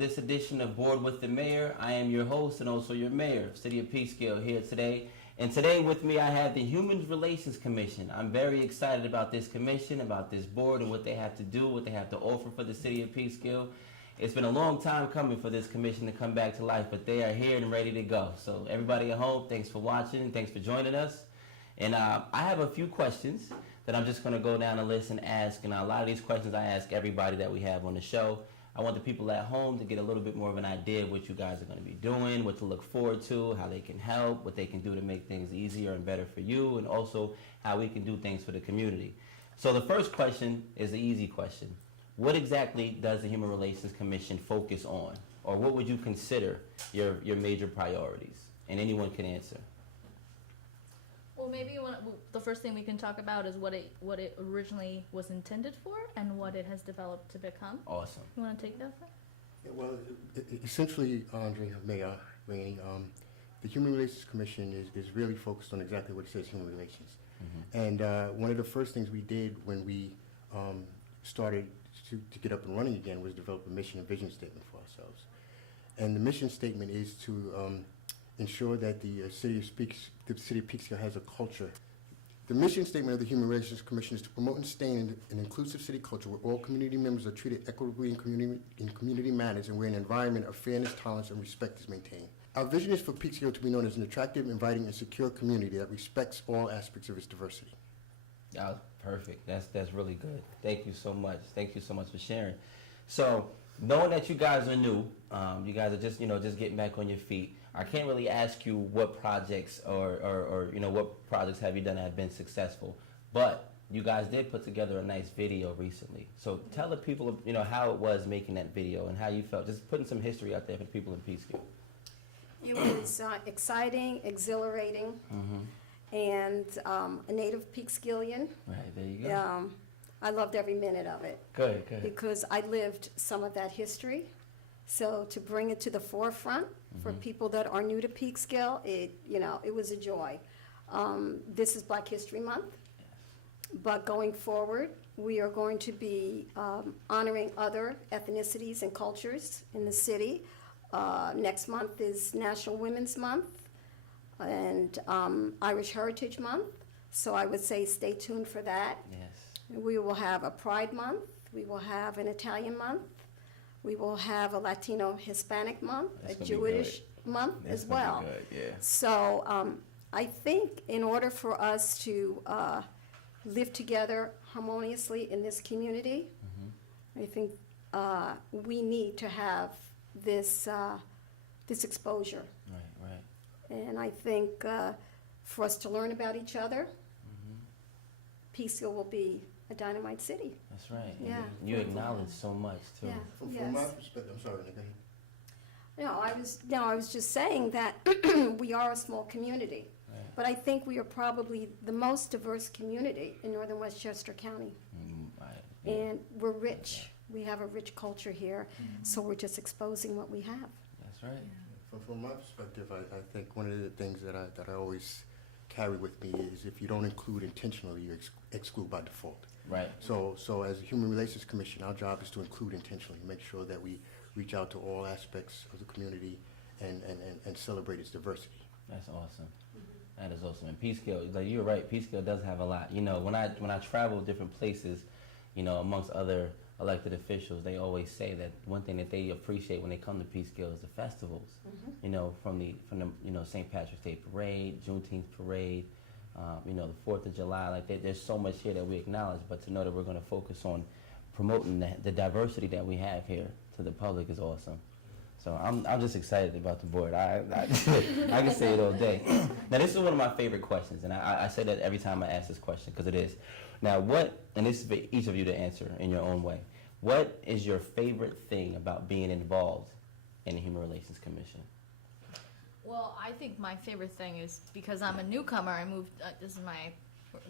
this edition of Board with the Mayor. I am your host and also your mayor of City of Peekskill here today. And today with me I have the Human Relations Commission. I'm very excited about this commission, about this board and what they have to do, what they have to offer for the City of Peekskill. It's been a long time coming for this commission to come back to life, but they are here and ready to go. So everybody at home, thanks for watching and thanks for joining us. And I have a few questions that I'm just going to go down the list and ask. And a lot of these questions I ask everybody that we have on the show. I want the people at home to get a little bit more of an idea of what you guys are going to be doing, what to look forward to, how they can help, what they can do to make things easier and better for you, and also how we can do things for the community. So the first question is the easy question. What exactly does the Human Relations Commission focus on? Or what would you consider your major priorities? And anyone can answer. Well, maybe the first thing we can talk about is what it originally was intended for and what it has developed to become. Awesome. You want to take that? Yeah, well, essentially, Andre, Mayor, Rainey, the Human Relations Commission is really focused on exactly what it says, human relations. Mm-hmm. And one of the first things we did when we started to get up and running again was develop a mission and vision statement for ourselves. And the mission statement is to ensure that the city of Peekskill has a culture. The mission statement of the Human Relations Commission is to promote and sustain an inclusive city culture where all community members are treated equitably in community matters and where an environment of fairness, tolerance, and respect is maintained. Our vision is for Peekskill to be known as an attractive, inviting, and secure community that respects all aspects of its diversity. Oh, perfect. That's really good. Thank you so much. Thank you so much for sharing. So, knowing that you guys are new, you guys are just getting back on your feet. I can't really ask you what projects or what projects have you done that have been successful, but you guys did put together a nice video recently. So tell the people, how it was making that video and how you felt. Just putting some history out there for the people in Peekskill. It was exciting, exhilarating, and a native Peekskillian. Right, there you go. I loved every minute of it. Good. Because I lived some of that history. So to bring it to the forefront for people that are new to Peekskill, it was a joy. This is Black History Month, but going forward, we are going to be honoring other ethnicities and cultures in the city. Next month is National Women's Month and Irish Heritage Month, so I would say stay tuned for that. Yes. We will have a Pride Month, we will have an Italian Month, we will have a Latino Hispanic Month, a Jewish month as well. Good, yeah. So I think in order for us to live together harmoniously in this community, I think we need to have this exposure. Right. And I think for us to learn about each other, Peekskill will be a dynamite city. That's right. Yeah. You acknowledge so much too. Yeah. From my perspective, I'm sorry, go ahead. No, I was just saying that we are a small community, but I think we are probably the most diverse community in northern Westchester County. Right. And we're rich. We have a rich culture here, so we're just exposing what we have. That's right. From my perspective, I think one of the things that I always carry with me is if you don't include intentionally, you exclude by default. Right. So as a Human Relations Commission, our job is to include intentionally, make sure that we reach out to all aspects of the community and celebrate its diversity. That's awesome. That is awesome. And Peekskill, like you're right, Peekskill does have a lot. When I travel different places, amongst other elected officials, they always say that one thing that they appreciate when they come to Peekskill is the festivals. From the St. Patrick's Day Parade, Juneteenth Parade, the 4th of July. There's so much here that we acknowledge, but to know that we're going to focus on promoting the diversity that we have here to the public is awesome. So I'm just excited about the board. I can say it all day. Now this is one of my favorite questions, and I say that every time I ask this question because it is. Now and this is for each of you to answer in your own way. What is your favorite thing about being involved in the Human Relations Commission? Well, I think my favorite thing is because I'm a newcomer. I moved. This is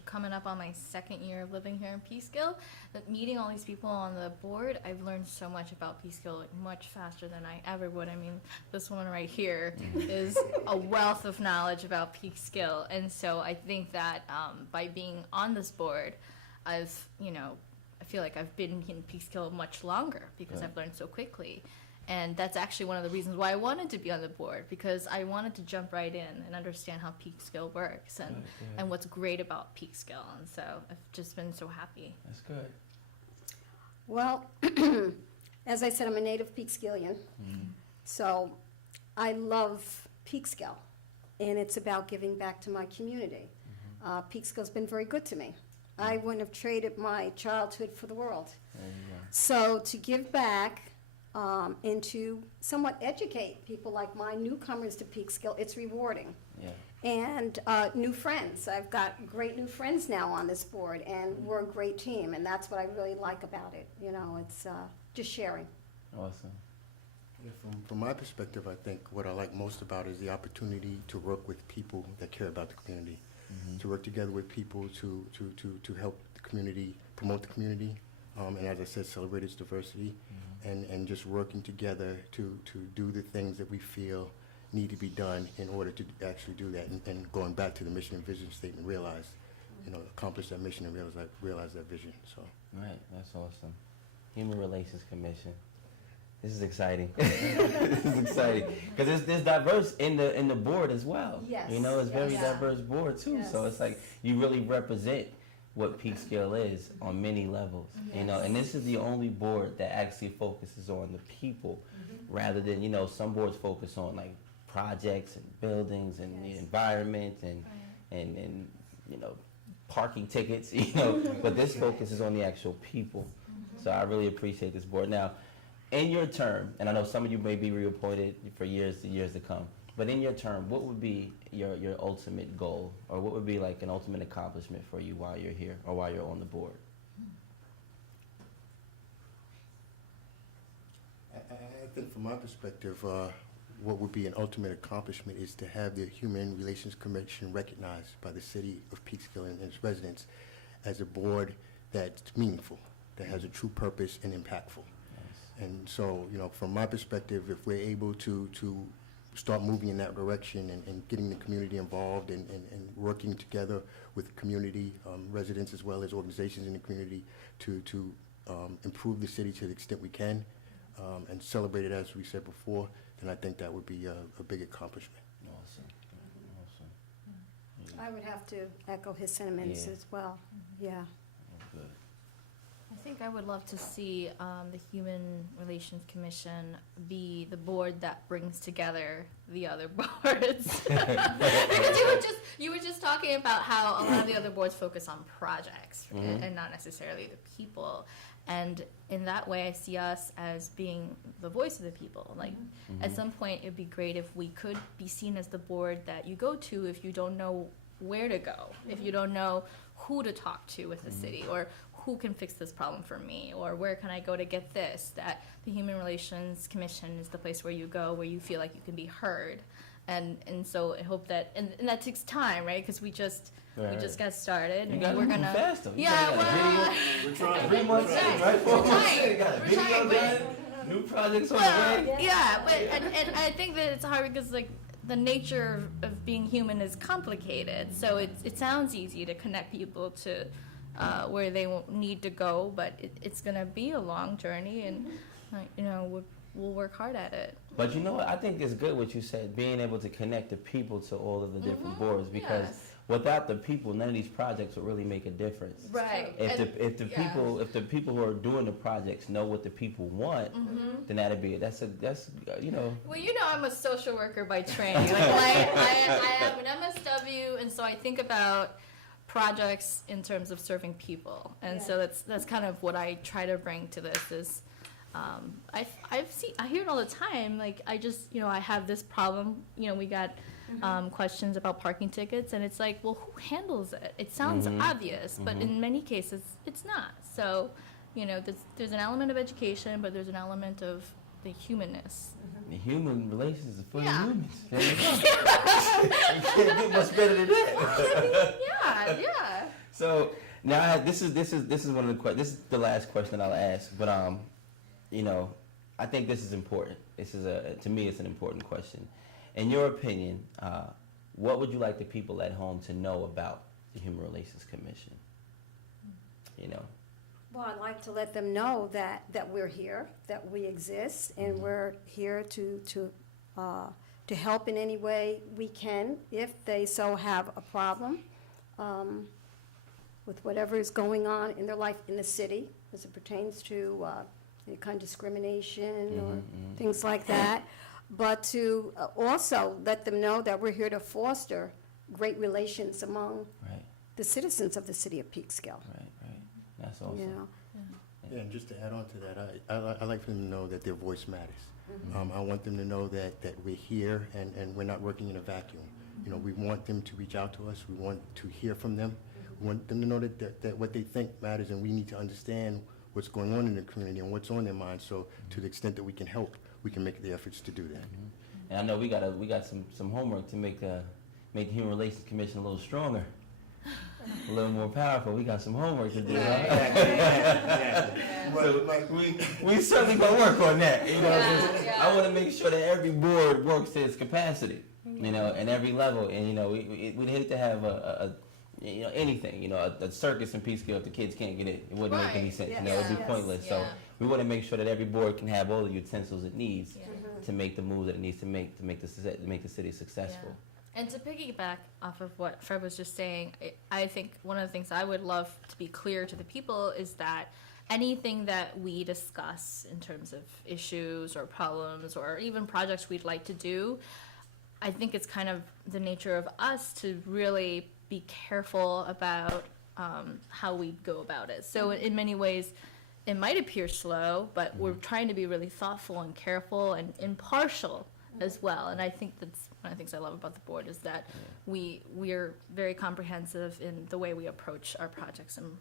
coming up on my second year of living here in Peekskill. That meeting all these people on the board, I've learned so much about Peekskill much faster than I ever would. I mean, this woman right here is a wealth of knowledge about Peekskill, and so I think that by being on this board, I feel like I've been in Peekskill much longer because I've learned so quickly. And that's actually one of the reasons why I wanted to be on the board, because I wanted to jump right in and understand how Peekskill works and what's great about Peekskill. And so I've just been so happy. That's good. Well, as I said, I'm a native Peekskillian. So I love Peekskill, and it's about giving back to my community. Peekskill's been very good to me. I wouldn't have traded my childhood for the world. There you go. So to give back and to somewhat educate people like my newcomers to Peekskill, it's rewarding. Yeah. And new friends. I've got great new friends now on this board, and we're a great team, and that's what I really like about it. You know, it's just sharing. Awesome. Yeah, from my perspective, I think what I like most about it is the opportunity to work with people that care about the community, to work together with people to help the community, promote the community, and as I said, celebrate its diversity, and just working together to do the things that we feel need to be done in order to actually do that, and going back to the mission and vision statement, realize, accomplish that mission and realize that vision. So. Right, that's awesome. Human Relations Commission. This is exciting. This is exciting because there's diverse in the board as well. Yes. It's very Yes. diverse board too. Yes. So it's like you really represent what Peekskill is on many levels. Yes. And this is the only board that actually focuses on the people, rather than some boards focus on like projects and buildings and the environment and parking tickets. But this focuses on the actual people. So I really appreciate this board. Now, in your term, and I know some of you may be reappointed for years to come, but in your term, what would be your ultimate goal, or what would be like an ultimate accomplishment for you while you're here or while you're on the board? I think from my perspective, what would be an ultimate accomplishment is to have the Human Relations Commission recognized by the city of Peekskill and its residents as a board that's meaningful, that has a true purpose and impactful. And so, from my perspective, if we're able to start moving in that direction and getting the community involved and working together with community residents as well as organizations in the community to improve the city to the extent we can and celebrate it as we said before, then I think that would be a big accomplishment. Awesome. I would have to echo his sentiments Yeah. as well. Yeah. Good. I think I would love to see the Human Relations Commission be the board that brings together the other boards. Because you were just talking about how a lot of the other boards focus on projects and not necessarily the people. And in that way, I see us as being the voice of the people. Like, at some point, it'd be great if we could be seen as the board that you go to if you don't know where to go, if you don't know who to talk to with the city, or who can fix this problem for me, or where can I go to get this, that the Human Relations Commission is the place where you go, where you feel like you can be heard. And so I hope that, and that takes time, right? Because we just got started. You and got we're to move gonna, fast though. We're trying. 3 months in, right? 4 We're months trying. in, got a We're video trying, done, new projects on the well, way. yeah, but and I think that it's hard because like the nature of being human is complicated. So it sounds easy to connect people to where they need to go, but it's gonna be a long journey, and we'll work hard at it. But you know what? I think it's good what you said, being able to connect the people to all of the different boards, because Yes. without the people, none of these projects would really make a difference. Right. If the people who are doing the projects know what the people want, then that'd be it. That's Well, I'm a social worker by training. Like, I have an MSW, and so I think about projects in terms of serving people, and so that's kind of what I try to bring to this. Is I hear it all the time. Like I have this problem. We got questions about parking tickets, and it's like, well, who handles it? It sounds obvious, but in many cases, it's not. So, there's an element of education, but there's an element of the humanness. the human relations is for Yeah. the humans. There you go. You can't get much better than that. Yeah. So now this is one of the this is the last question I'll ask, but I think this is important. This is to me it's an important question. In your opinion, what would you like the people at home to know about the Human Relations Commission? Well, I'd like to let them know that we're here, that we exist, and we're here to help in any way we can if they so have a problem with whatever is going on in their life in the city as it pertains to any kind of discrimination or things like that. But to also let them know that we're here to foster great relations among Right, the citizens of the city of Peekskill. right. That's awesome. You know? Yeah, and just to add on to that, I like for them to know that their voice matters. I want them to know that we're here and we're not working in a vacuum. You know, we want them to reach out to us. We want to hear from them. We want them to know that what they think matters, and we need to understand what's going on in the community and what's on their mind. So to the extent that we can help, we can make the efforts to do that. And I know we got some homework to make the Human Relations Commission a little stronger, a little more powerful. We got some homework to do. Huh? So we certainly gonna work on that. You know, I want to make sure that every board works to its capacity. You know, and every level. And you know, we'd hate to have a you know, anything. You know, a circus in Peekskill if the kids can't get it. It wouldn't make any Right. sense. Yes. You know, it'd be Yes. pointless. So we want to make sure that every board can have all the utensils it needs to make the moves that it needs to make the city successful. Yeah. And to piggyback off of what Fred was just saying, I think one of the things I would love to be clear to the people is that anything that we discuss in terms of issues or problems or even projects we'd like to do, I think it's kind of the nature of us to really be careful about how we go about it. So in many ways, it might appear slow, but we're trying to be really thoughtful and careful and impartial as well. And I think that's one of the things I love about the board is that we're very comprehensive in the way we approach our projects and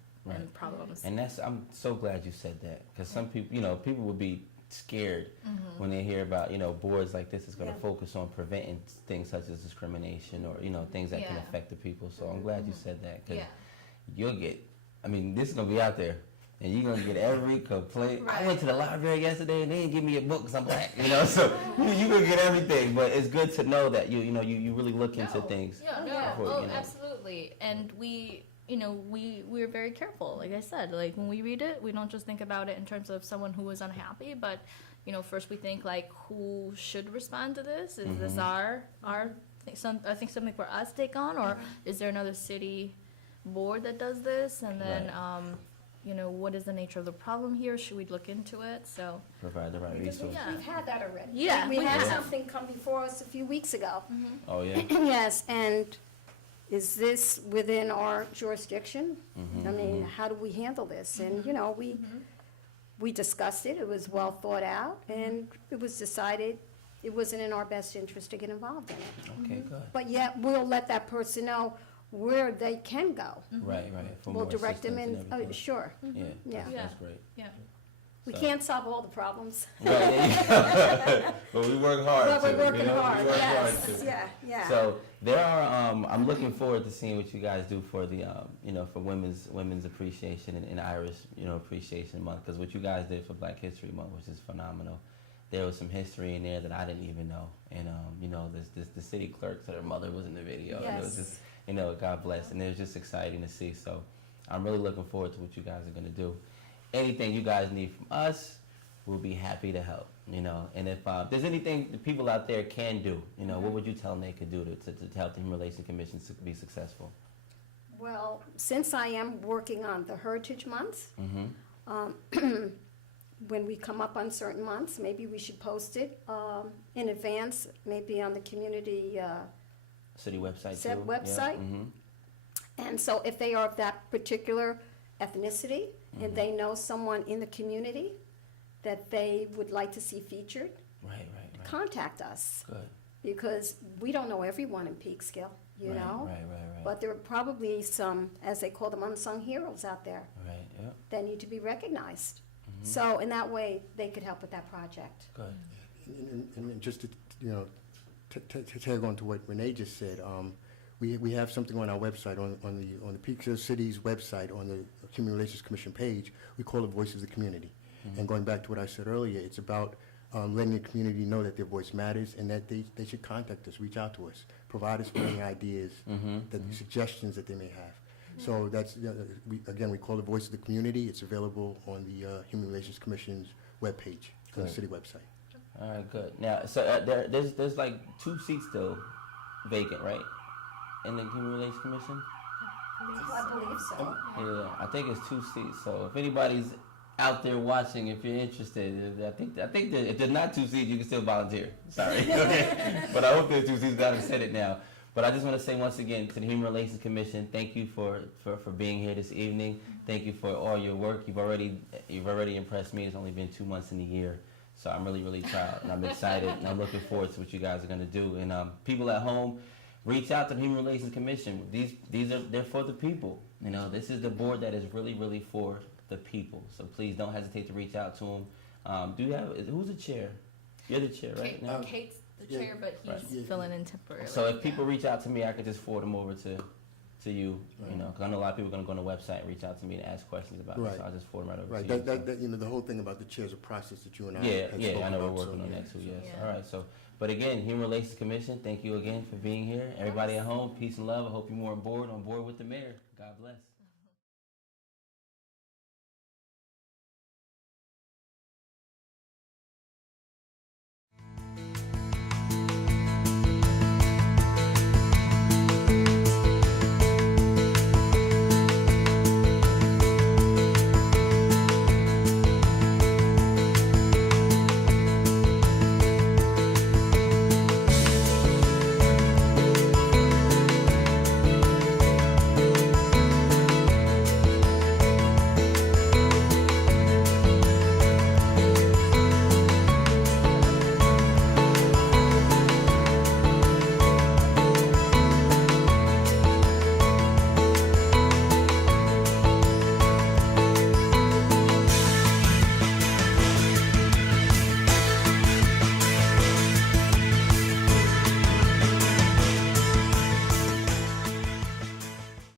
problems. And I'm so glad you said that, because some people, you know, people would be scared when they hear about, you know, boards like this is going to focus on preventing things such as discrimination or, you know, things that can affect the people. So I'm glad you said that, because you'll get, I mean, this is going to be out there. And you're going to get every complaint. I went to the library yesterday and they didn't give me a book because I'm black, you know, so you're going to get everything. But it's good to know that you really look into things. Absolutely. And we're very careful. Like I said, like when we read it, we don't just think about it in terms of someone who was unhappy, but, you know, first we think like, who should respond to this? Is this our something for us to take on, or is there another city board that does this? And then, you know, what is the nature of the problem here? Should we look into it? So Provide the right resources. We've had that already. Yeah, We we had have. something come before us a few weeks ago. Oh, yeah. Yes, and is this within our jurisdiction? I mean, how do we handle this? And, you know, we discussed it, it was well thought out, and it was decided it wasn't in our best interest to get involved in it. Okay, good. But yet, we'll let that person know where they can go. Right. For We'll more direct them assistance in, and everything. sure. Yeah, Yeah. that's great. yeah. We So- can't solve all the problems, Right, yeah. But we work hard but we're to, working you know? hard, We work hard yes, to. yeah. So there are. I'm looking forward to seeing what you guys do for the, you know, for women's appreciation and Irish, you know, appreciation month. Because what you guys did for Black History Month was just phenomenal. There was some history in there that I didn't even know, and you know, the city clerk said her mother was in the video. And it was Yes. just, you know, God bless, and it was just exciting to see. So I'm really looking forward to what you guys are gonna do. Anything you guys need from us, we'll be happy to help. You know, and if there's anything the people out there can do, you know, what would you tell them they could do to help the Human Relations Commission to be successful? Well, since I am working on the Heritage Month, when we come up on certain months, maybe we should post it in advance, maybe on the community City website Set too? website. Yeah. And so if they are of that particular ethnicity and they know someone in the community that they would like to see featured, Right. contact us. Good. Because we don't know everyone in Peekskill, you know? Right. But there are probably some, as they call them, unsung heroes out there Right, yeah, that need to be recognized. So in that way, they could help with that project. good. And just to, you know, to tag on to what Renee just said, we have something on our website, on the Peekskill City's website, on the Human Relations Commission page. We call it Voice of the Community. And going back to what I said earlier, it's about letting the community know that their voice matters and that they should contact us, reach out to us, provide us with any ideas, suggestions that they may have. So that's, we call it Voice of the Community. It's available on the Human Relations Commission's webpage, on the Good. city website. All right, good. Now, so there's like 2 seats still vacant, right? In the Human Relations Commission? I believe so. Yeah, I think it's 2 seats. So if anybody's out there watching, if you're interested, I think that if there's not 2 seats, you can still volunteer. Sorry, okay. But I hope there's 2 seats. God has said it now. But I just want to say once again to the Human Relations Commission, thank you for being here this evening. Thank you for all your work. You've already impressed me. It's only been 2 months in the year, so I'm really, really proud, and I'm excited, and I'm looking forward to what you guys are going to do. And people at home, reach out to the Human Relations Commission. They're for the people. You know, this is the board that is really, really for the people. So please don't hesitate to reach out to them. Who's the chair? You're the chair, right? now? Kate's the chair, but he's Right. filling in temporarily. So if people reach out to me, I could just forward them over to you. Right. You know, because I know a lot of people are going to go on the website and reach out to me and ask questions about it. Right. So I'll just forward them right over Right, to you. that, the whole thing about the chair is a process that you and I Yeah, had yeah, spoken I know we're about, working so, on yeah. that too. Yes. Yeah. All right. So, but again, Human Relations Commission, thank you again for being here. Everybody at home, peace and love. I hope you're more on board with the mayor. God bless.